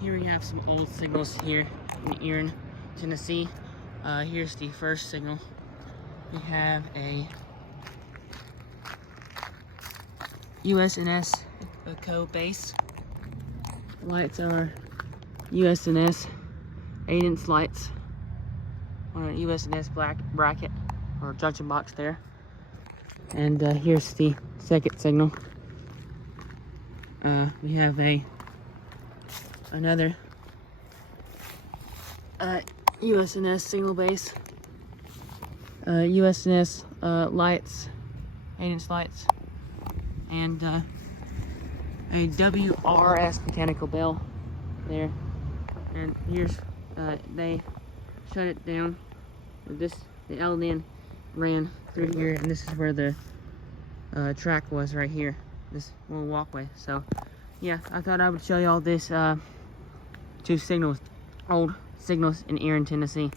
Here we have some old signals here in Erin, Tennessee. Here's the first signal. We have a USNS Co base. Lights are USNS 8-inch lights on a USNS black bracket or junction box there. And here's the second signal. We have another USNS signal base. USNS lights, 8-inch lights, and a WRS mechanical bell there. And here's they shut it down. The LN ran through here, and this is where the track was, right here, this little walkway. So yeah, I thought I would show y'all this two signals, old signals in Erin, Tennessee.